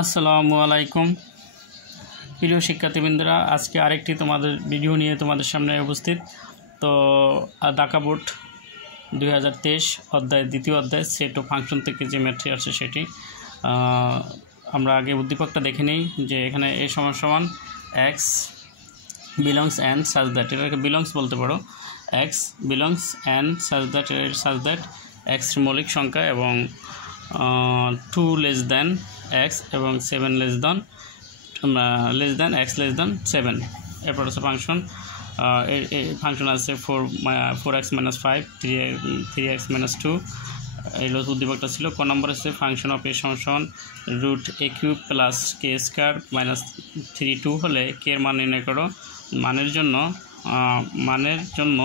আসসালামু আলাইকুম প্রিয় শিক্ষার্থীবৃন্দরা, আজকে আরেকটি তোমাদের ভিডিও নিয়ে তোমাদের সামনে উপস্থিত। তো ঢাকা বোর্ড 2023 অধ্যায় দ্বিতীয় অধ্যায় সেট ও ফাংশন থেকে যে ম্যাথটি আছে সেটি আমরা আগে উদ্দীপকটা দেখে নিই। যে এখানে এ সমান সমান x belongs and such that, এটাকে বিলংস বলতে পারো। X belongs and such that x মৌলিক সংখ্যা এবং 2 লেস দ্যান এক্স এবং 7 less than x less than 7। এরপর আছে ফাংশন, ফাংশন আছে 4x - 5 3x - 2। এগুলো উদ্দীপকটা ছিল। ক নম্বর আছে ফাংশন অফ এ সমান √a³ প্লাস k² - 3 2 হলে কে এর মান নির্ণয় করো। মানের জন্য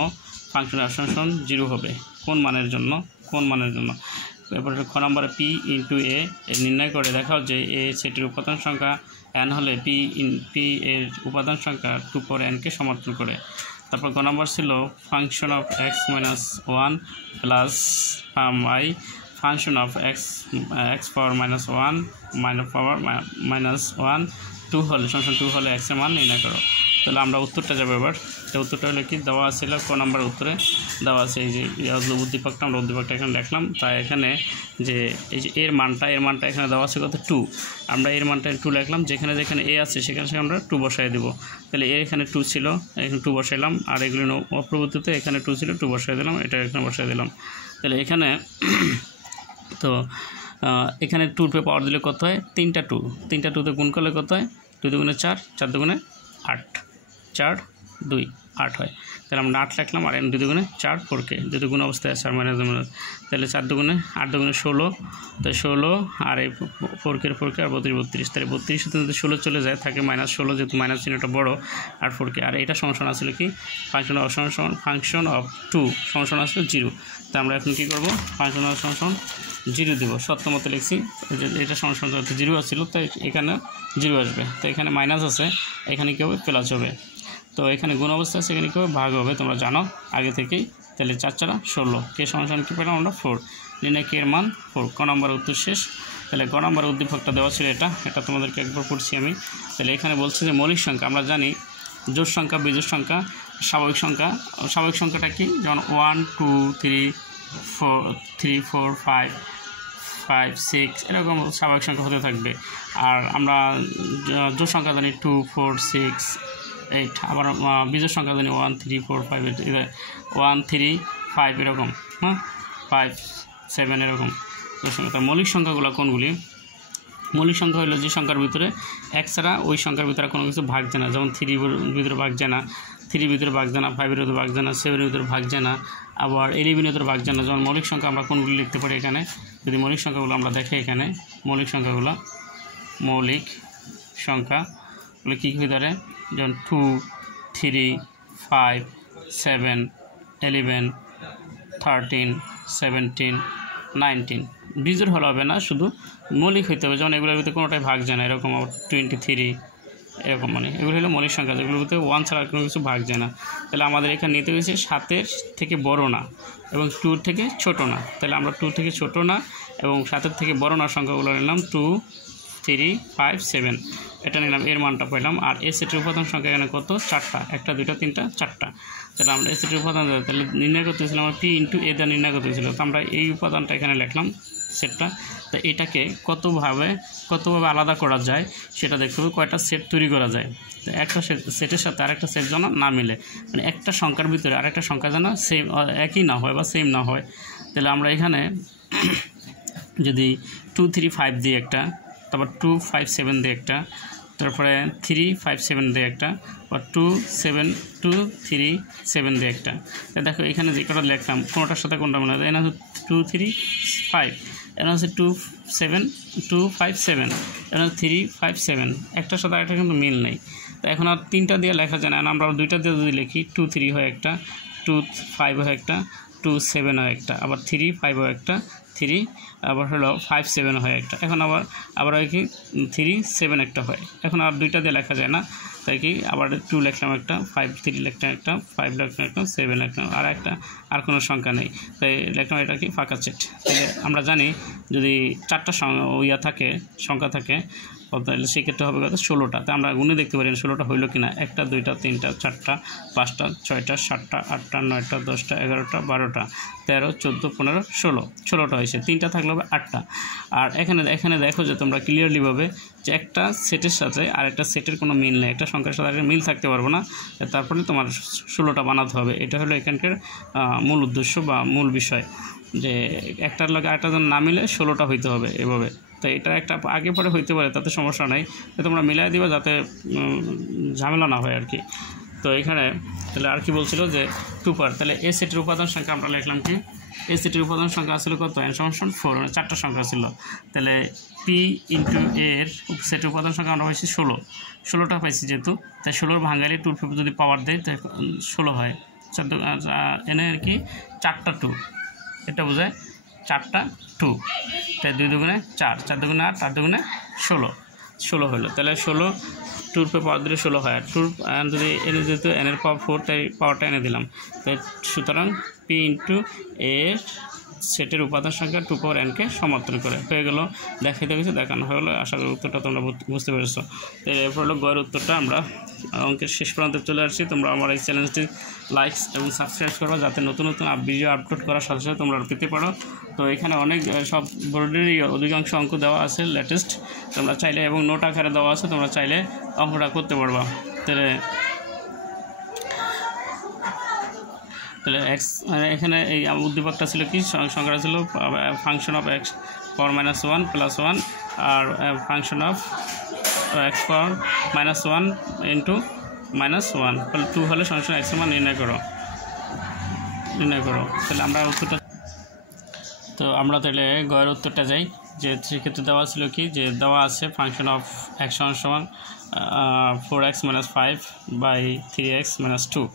ফাংশনের সমান 0 হবে। কোন মানের জন্য? এরপরে খ নম্বরে p × a নির্ণয় করে দেখাও যে এ সেটের উপাদান সংখ্যা n হলে p এর উপাদান সংখ্যা 2 পর n কে সমর্থন করে। তারপর গ নম্বর ছিল function of x - 1 plus y function of x power -1 2 হলে সমান 2 হলে x এর মান নির্ণয় করো। তাহলে আমরা উত্তরটা যাবো এবার। তো উত্তরটা হলো কি দেওয়া ছিল, ক নম্বর উত্তরে দেওয়া আছে এই যে উদ্দীপকটা, আমরা উদ্দীপকটা এখানে দেখলাম। তাই এখানে যে এই যে এর মানটা এখানে দেওয়া আছে কত 2, আমরা এর মানটা 2 লিখলাম। যেখানে এ আছে সেখানে আমরা 2 বসাই দেবো। তাহলে এর এখানে 2 ছিল, এখানে 2 বসাইলাম। আর এগুলো অপ্রবর্তিতে এখানে 2 ছিল, 2 বসাই দিলাম, এটা এখানে বসাই দিলাম। তাহলে এখানে তো এখানে 2 পাওয়ার দিলে কত হয়? 3টা 2তে গুণ করলে কত হয়? 2 দুগুণে 4, 4 দুগুণে 8, 4 2 8 হয়। তাহলে আমরা 8 লিখলাম। আর 2 দুগুণে 4 4কে 2 গুণ অবস্থায় আছে, আর মাইনাস। তাহলে 4 দুগুণে 8 দুগুণে 16, তাই 16 আর এই 4কে আর 32। তাহলে 32 সাথে যদি 16 চলে যায় থাকে -16, যেহেতু মাইনাস চিহ্নটা বড়। আর 4কে আর এটা সমান আসলে কি ফাংশন অফ 2 সমান আসলে 0। তা আমরা এখন কী করবো? ফাংশন অফ সমান 0 দেবো। সত্য মতো লিখছি, এটা সমান 0 আসছিল, তাই এখানে 0 আসবে। তো এখানে মাইনাস আছে, এখানে কী হবে? প্লাস হবে। তো এখানে গুণ অবস্থা আছে, এখানে কী হবে? ভাগ হবে, তোমরা জানো আগে থেকেই। তাহলে 4 4 16, কে সমান কী পেলাম আমরা? 4। নির্ণয় কে এর মান 4। ক নম্বর উত্তর শেষ। তাহলে গ নম্বর উদ্দীপকটা দেওয়া ছিল এটা তোমাদেরকে একবার পড়ছি আমি। তাহলে এখানে বলছে যে মৌলিক সংখ্যা, আমরা জানি জোড় সংখ্যা, বিজোড় সংখ্যা, স্বাভাবিক সংখ্যাটা কি? যেমন 1 2 3 4 5 6 এরকম স্বাভাবিক সংখ্যা হতে থাকবে। আর আমরা জোড় সংখ্যা জানি 2 4 6 8। আবার বিজোড় সংখ্যা জানি 1 3 4 5 8 1 3 5 এরকম, 5 7 এরকম জোড় সংখ্যা। তার মৌলিক সংখ্যাগুলো কোনগুলি? মৌলিক সংখ্যা হলো যে সংখ্যার ভিতরে এক ছাড়া ওই সংখ্যার ভিতরে কোনো কিছু ভাগ যায় না। যেমন 3 ভিতরে ভাগ যায় না, 3 ভিতরে ভাগ যায় না, 5 ভিতরে ভাগ যায় না, 7 ভিতরে ভাগ যায় না, আবার 11 ভিতরে ভাগ যায় না। যেমন মৌলিক সংখ্যা আমরা কোনগুলি লিখতে পারি এখানে? যদি মৌলিক সংখ্যাগুলো আমরা দেখি, এখানে মৌলিক সংখ্যাগুলো কী হয়ে দাঁড়ায়? যেমন 2 3 5 7 11 13 17 19। বিজোড় হলে হবে না, শুধু মৌলিক হইতে হবে। যেমন এগুলোর ভিতরে কোনোটাই ভাগ যায় না, এরকম 23 এরকম, মানে এগুলো হলো মৌলিক সংখ্যা, যেগুলোর ভিতরে 1 ছাড়া কোনো কিছু ভাগ যায় না। তাহলে আমাদের এখানে নিতে হয়েছে 7-এর থেকে বড় না এবং 2 থেকে ছোট না। তাহলে আমরা 2 থেকে ছোট না এবং 7-এর থেকে বড় না সংখ্যাগুলো নিলাম 2 3 5 7, এটা নিলাম, এর মানটা পেলাম। আর এ সেটের উপাদান সংখ্যা এখানে কত? 4টা, 1টা 2টা 3টা 4টা। তাহলে আমরা এ সেটের উপাদান তাহলে নির্ণয় করতেছিলাম আমরা p × a দ্বারা নির্ণয় করতেছিল। তো আমরা এই উপাদানটা এখানে লিখলাম সেটটা। তো এটাকে কতভাবে আলাদা করা যায় সেটা দেখতে হবে। কয়টা সেট তৈরি করা যায়? তো একটা সেটের সাথে আরেকটা সেট যেন না মিলে, মানে একটা সংখ্যার ভিতরে আরেকটা সংখ্যা যেন সেম একই না হয় বা সেম না হয়। তাহলে আমরা এখানে যদি 2 3 5 দিয়ে একটা, তারপর 2 5 7 দিয়ে একটা, তারপরে 3 5 7 দিয়ে একটা, বা 2 3 7 দিয়ে একটা। দেখো এখানে যে কটা লিখলাম কোনোটার সাথে কোনটা মনে হয়? এখানে হচ্ছে 2 3 5, এখানে হচ্ছে 2 5 7, এখানে 3 5 7, একটার সাথে আরেকটা কিন্তু মিল নেই। তো এখন আর 3টা দিয়ে লেখা যায় না, আমরা 2টা দিয়ে যদি লিখি 2 3 হয় একটা, 2 5 হয় একটা, 2 7 হয় একটা, আবার 3 5 হয় একটা, 3 আবার হলো 5 7 হয় একটা। এখন আবার হয় কি 3 7 একটা হয়। এখন আর 2টা দিয়ে লেখা যায় না, তাই কি আবার 2 লিখলাম একটা, 5 3 লিখলাম একটা, 5 লিখলাম একটা, 7 লিখলাম আর কোনো সংখ্যা নেই, তাই লিখলাম এটা কি ফাঁকা সেট। তাহলে আমরা জানি যদি 4টা সংখ্যা থাকে তাহলে সেক্ষেত্রে হবে কত 16টা। তো আমরা গুণে দেখতে পারি 16টা হইলো কিনা, 1টা 2টা 3টা 4টা 5টা 6টা 7টা 8টা 9টা 10টা 11টা 12টা 13 14 15 16, 16টা হয়েছে, 3টা থাকলে হবে 8টা। আর এখানে দেখো যে তোমরা ক্লিয়ারলি ভাবে যে একটা সেটের সাথে আর একটা সেটের কোনো মিল নেই, একটা সংখ্যার সাথে একটা মিল থাকতে পারবো না, তারপরে তোমার 16টা বানাতে হবে। এটা হলো এখানকার মূল উদ্দেশ্য বা মূল বিষয়, যে একটার লগে আরেকটা যেন না মিলে 16টা হইতে হবে এভাবে। তো এটা একটা আগে পরে হইতে পারে, তাতে সমস্যা নাই, তোমরা মিলাই দিবা যাতে ঝামেলা না হয় আর কি। তো এখানে তাহলে আর কি বলছিল যে 2 পার, তাহলে এ সেটের উপাদান সংখ্যা আমরা লিখলাম কি, এ সেটের উপাদান সংখ্যা আসলে কত, n = 4, মানে 4টা সংখ্যা ছিল। তাহলে পি ইন্টু এর সেটের উপাদান সংখ্যা আমরা পাইছি 16টা পাইছি, যেহেতু তাই 16 ভাঙালে 2 যদি পাওয়ার দেয় তাই 16 হয়। এনে আর কি 4টা 2, এটা বোঝায় 4টা 2, তাই 2 দুগুণে 4, 4 দুগুণে 8, 8 দুগুণে 16 হলো। তাহলে 16 2 পাওয়ার দিলে 16 হয়, আর 2 যদি এনে যেহেতু এনের পাওয়ার 4 তাই পাওয়ারটা এনে দিলাম। তাই সুতরাং পি ইন্টু এর সেটের উপাদান সংখ্যা 2 পাওয়ার n কে সমর্থন করে হয়ে গেল, দেখাইতে গেছে, দেখানো হয়ে গেলো। আশা করি উত্তরটা তোমরা বুঝতে পেরেছো। তো এরপর হলো গয়ের উত্তরটা। আমরা অঙ্কের শেষ প্রান্তে চলে আসছি। তোমরা আমার এই চ্যানেলটি লাইক এবং সাবস্ক্রাইব করো, যাতে নতুন নতুন ভিডিও আপলোড করার সাথে সাথে তোমরা পেতে পারো। তো এখানে অনেক সব বোর্ডেরই অধিকাংশ অঙ্ক দেওয়া আছে লেটেস্ট, তোমরা চাইলে, এবং নোট আকারে দেওয়া আছে, তোমরা চাইলে অঙ্কটা করতে পারবা। তাহলে এক্স, এখানে এই উদ্দীপকটা ছিল কি, সংখ্যাটা ছিল ফাংশন অফ x পাওয়ার -1 + 1 আর function of x power -1 into -1, তাহলে 2 হলে ফাংশন x এর মান নির্ণয় করো। তাহলে আমরা উত্তরটা, তো আমরা তাহলে গয়ের উত্তরটা যাই, যে সেক্ষেত্রে দেওয়া ছিল কি, যে দেওয়া আছে function of x = 4x - 5 by 3x - 2,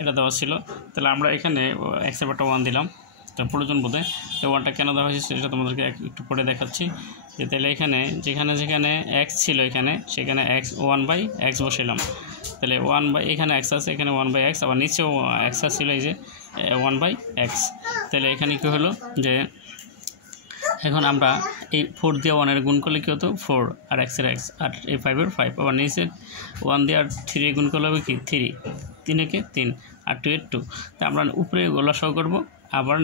এটা দেওয়া ছিল। তাহলে আমরা এখানে x এর একটা 1 দিলাম, তো প্রয়োজন বোধে এই 1টা কেন দেওয়া হয়েছে সেটা তোমাদেরকে একটু পরে দেখাচ্ছি। যে তাহলে এখানে যেখানে x ছিল সেখানে x 1/x বসাইলাম। তাহলে 1 এখানে x আছে, এখানে 1/x, আবার নিচেও x ছিল, এই যে 1/x। তাহলে এখানে কী হলো, যে এখন আমরা এই 4 দিয়ে 1 এর গুণ করলে কী হতো 4, আর x এর x, আর এই 5 এর 5, আবার নিচে 1 দিয়ে আর 3 এর গুণ করলে হবে কি 3, 3 একে 3, আর 2 এর 2। তাই আমরা উপরে লসাগু করব, আবার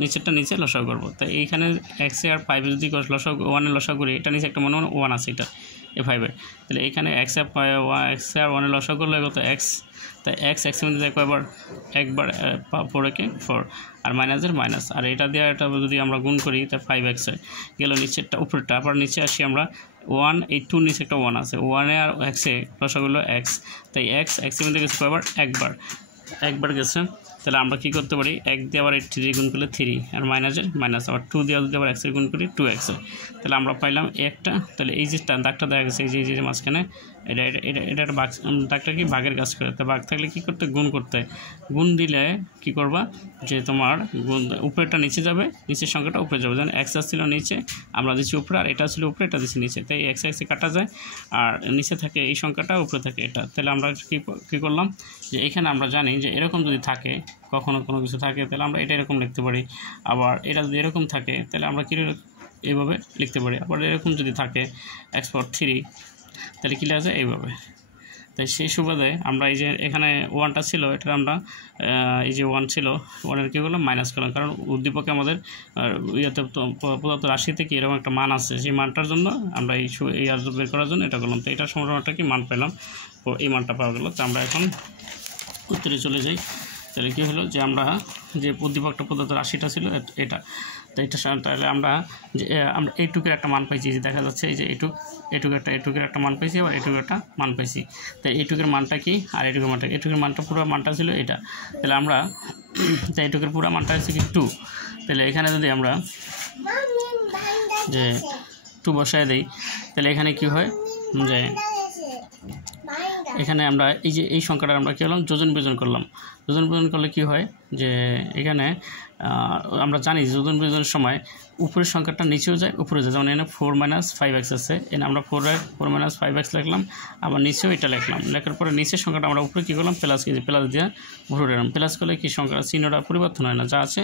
নিচেরটা নিচে লসাগু করব। তাই এইখানে x আর 5 যদি লসাগু 1 এর লসাগু করি, এটা নিচে একটা মনে 1 আছে, এটা এই 5 এর। তাহলে এখানে x আর 1 এর লসাগু করলে কত x, তাই x এর মধ্যে একবার 4 একে 4, আর মাইনাসের মাইনাস, আর এটা দিয়ে এটা যদি আমরা গুণ করি তা 5x হয় গেল নিচেরটা উপরেরটা। আবার নিচে আসি আমরা 1, এই 2 নিচে একটা 1 আছে, 1 এ আর x এ লসাগু হলো x, তাই x এর মধ্যে গেছে আবার একবার গেছে। তাহলে আমরা কী করতে পারি, 1 দিয়ে আবার 3 গুণ করলে 3, আর মাইনাসের মাইনাস, আবার 2 দিয়ে যদি আবার x এর গুণ করি 2x হয়। তাহলে আমরা পাইলাম একটা। তাহলে এই যে দাগটা দেখা গেছে, এই যে মাঝখানে এটা একটা দাগটা কি ভাগের কাজ করে। তো ভাগ থাকলে কী করতে, গুণ করতে, গুণ দিলে কি করবা, যে তোমার উপরেরটা নিচে যাবে, নিচের সংখ্যাটা উপরে যাবে। যেন x ছিল নিচে, আমরা দিচ্ছি উপরে, আর এটা ছিল উপরে, এটা দিচ্ছি নিচে, তাই x কাটা যায়, আর নিচে থাকে এই সংখ্যাটা, উপরে থাকে এটা। তাহলে আমরা কী করলাম, যে এখানে আমরা জানি যে এরকম যদি থাকে, কখনো কোনো কিছু থাকে, তাহলে আমরা এটা এরকম লিখতে পারি। আবার এটা যদি এরকম থাকে, তাহলে আমরা কী এইভাবে লিখতে পারি। আবার এরকম যদি থাকে x পাওয়ার 3, তাহলে কী লেখা যায় এইভাবে। তাই সেই সুবাদে আমরা এই যে এখানে 1টা ছিল, এটা আমরা এই যে 1 ছিল, 1-এর কী করলাম, মাইনাস করলাম, কারণ উদ্দীপকে আমাদের ইয়েতে প্রদত্ত রাশিতে কি এরকম একটা মান আছে, সেই মানটার জন্য আমরা এই বের করার জন্য এটা করলাম। তো এটার সময়টা কি মান পেলাম, এই মানটা পাওয়া গেল। তো আমরা এখন উত্তরে চলে যাই। তাহলে কী হলো, যে আমরা যে উদ্দীপকটা প্রদত্ত রাশিটা ছিল এটা, তো এটা তাহলে আমরা এইটুকের একটা মান পাইছি, যে দেখা যাচ্ছে এই যে এইটুকের একটা মান পাইছি, আবার এইটুকের একটা মান পাইছি। তাই এইটুকের মানটা কি, আর এইটুকের মানটা পুরো মানটা ছিল এটা। তাহলে আমরা এইটুকের পুরো মানটা হচ্ছে কি 2। তাহলে এখানে যদি আমরা যে 2 বসায় দিই, তাহলে এখানে কি হয়, যে এখানে আমরা এই সংখ্যাটা আমরা কী করলাম, যোজন বিয়োজন করলে কি হয়, যে এখানে আমরা জানি যোজন বিয়োজনের সময় উপরের সংখ্যাটা নিচেও যায়, উপরে যায়। যেমন এখানে 4 - 5x আছে, এখানে আমরা 4 - 5x লিখলাম, আবার নিচেও এটা লিখলাম। লেখার পরে নিচের সংখ্যাটা আমরা উপরে কী করলাম, প্লাস দিয়ে ভরে দিলাম। প্লাস করলে কি সংখ্যাটা চিহ্নটা পরিবর্তন হয় না, যা আছে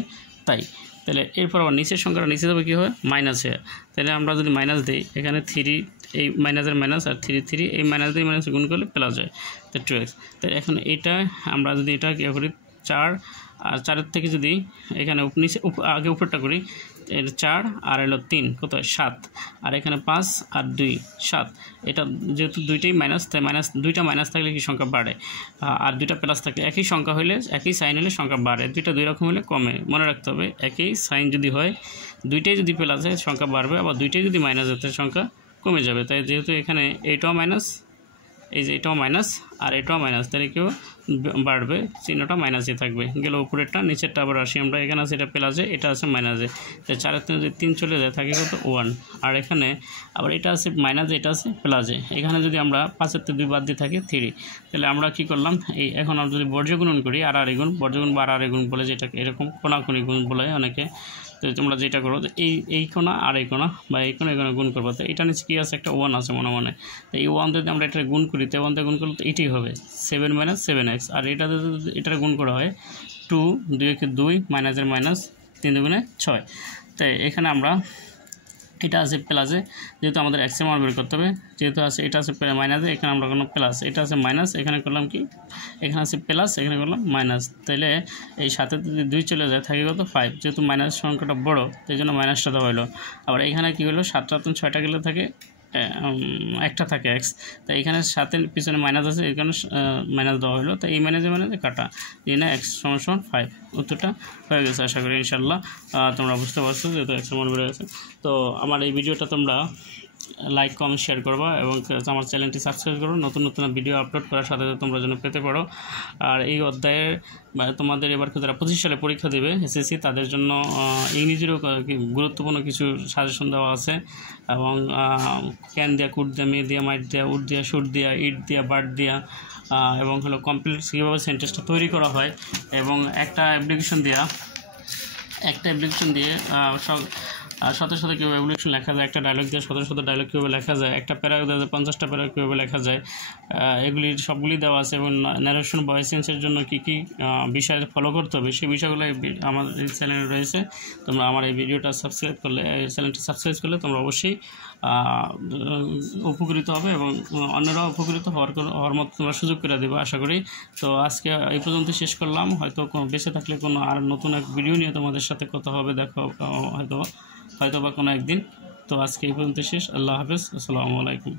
তাই। তাহলে এরপর আবার নিচের সংখ্যাটা নিচে যাবে কী হয়, মাইনাসে। তাহলে আমরা যদি মাইনাস দিই, এখানে 3 এই মাইনাসের মাইনাস আর 3 3 এই মাইনাস দিয়ে মাইনাস গুণ করলে প্লাস হয়, তো 2x। তো এখন এটা আমরা যদি এটা কী করি 4 আর 4-এর থেকে যদি এখানে নিচে আগে উপরটা করি, এর 4 আর হলো 3 কত 7, আর এখানে 5 আর 2 7। এটা যেহেতু দুইটাই মাইনাস, তাই মাইনাস দুইটা মাইনাস থাকলে কি সংখ্যা বাড়ে, আর দুইটা প্লাস থাকলে একই সংখ্যা হলে একই সাইন হলে সংখ্যা বাড়ে, দুইটা দুই রকম হলে কমে। মনে রাখতে হবে একই সাইন যদি হয়, দুইটাই যদি প্লাস হয় সংখ্যা বাড়বে, আবার দুইটাই যদি মাইনাস হয় সংখ্যা কমে যাবে। তাই যেহেতু এখানে এইটাও মাইনাস, এই যে এটাও মাইনাস আর এটাও মাইনাস, তাহলে কেউ বাড়বে, চিহ্নটা মাইনাসই থাকবে। গেল উপরেরটা, নিচেরটা আবার আসি আমরা, এখানে আছে এটা প্লাসে, এটা আছে মাইনাসে। তাই 4-এর থেকে যদি 3 চলে যায় থাকে কত 1, আর এখানে আবার এটা আছে মাইনাসে, এটা আছে প্লাসে। এখানে যদি আমরা 5-এর থেকে 2 বাদ দিয়ে থাকি 3, তাহলে আমরা কি করলাম, এই এখন আমরা যদি বর্জ্য গুণন করি আর গুণ, বর্জ্য গুণ বা আর গুণ বলে, যেটাকে এরকম কোণাকুণি গুণ বলে অনেকে। তো তোমরা যেটা করো এই কোণা আর এই কোণা বা এই কোণা গুণ করবো, তো এটা নিচে কী আছে একটা 1 আছে মনে মনে। তো এই 1 যদি আমরা এটা গুণ করি, তো 1 দিয়ে গুণ করলে তো এটাই হবে 7 - 7x, আর এটাতে যদি এটা গুণ করা হয় 2 2 2 মাইনাসের মাইনাস 3 2 6। তাই এখানে আমরা এটা আছে প্লাসে, যেহেতু আমাদের এক্সের মান বের করতে হবে, যেহেতু আছে এটা আছে মাইনাসে, এখানে আমরা কোনো প্লাস, এটা আছে মাইনাস, এখানে করলাম কি, এখানে আছে প্লাস, এখানে করলাম মাইনাস। তাইলে এই সাথে যদি 2 চলে যায় থাকে কত 5, যেহেতু মাইনাস সংখ্যাটা বড় সেই জন্য মাইনাসটা দেওয়া হলো। আবার এখানে কী হলো 7টা 6টা গেলে থাকে একটা থাকে এক্স, তাই এখানে 7-এর পিছনে মাইনাস আছে, এই কারণে মাইনাস দেওয়া হলো। তাই এই মাইনাসে কাটা এই না x = 5। উত্তরটা হয়ে গেছে আশা করি ইনশাল্লাহ তোমরা বুঝতে পারছো, যেহেতু এক্সের মান বেড়ে গেছে। তো আমার এই ভিডিওটা তোমরা লাইক কমেন্ট শেয়ার করবা এবং আমার চ্যানেলটি সাবস্ক্রাইব করো, নতুন নতুন ভিডিও আপলোড করার সাথে সাথে তোমরা যেন পেতে পারো। আর এই অধ্যায়ের তোমাদের এবার যারা 25 সালে পরীক্ষা দেবে এসএসসি, তাদের জন্য ইংরেজিরও গুরুত্বপূর্ণ কিছু সাজেশন দেওয়া আছে, এবং ক্যান দেওয়া, কুড দেওয়া, মে দেওয়া, মাইট দেওয়া, উড দেওয়া, শুড দেওয়া, ইট দেওয়া, বার্ড দেওয়া, এবং হলো কমপ্লিট কীভাবে সেন্টেন্সটা তৈরি করা হয়, এবং একটা অ্যাপ্লিকেশন দিয়ে সাথে সাথে কীভাবে এভলিউশন লেখা যায়, একটা ডায়লগ দিয়ে শত ডায়লগ কীভাবে লেখা যায়, একটা প্যারাগ্রাফ দেওয়া যায় 50টা প্যারাগ্রাফ কীভাবে লেখা যায়, এগুলির সবগুলি দেওয়া আছে। এবং ন্যারেশন ভয়েস চেঞ্জের জন্য কী কী বিষয় ফলো করতে হবে সেই বিষয়গুলো আমার এই চ্যানেলে রয়েছে। তোমরা আমার এই ভিডিওটা সাবস্ক্রাইব করলে, এই চ্যানেলটি সাবস্ক্রাইব করলে তোমরা অবশ্যই উপকৃত হবে এবং অন্যরাও উপকৃত হওয়ার মতো তোমরা সুযোগ করে দেবে আশা করি। তো আজকে এই পর্যন্ত শেষ করলাম, হয়তো বেঁচে থাকলে কোনো আর নতুন এক ভিডিও নিয়ে তোমাদের সাথে কথা হবে, দেখো হয়তো বা কোনো একদিন। তো আজকে এই পর্যন্ত শেষ। আল্লাহ হাফেজ, আসসালামু আলাইকুম।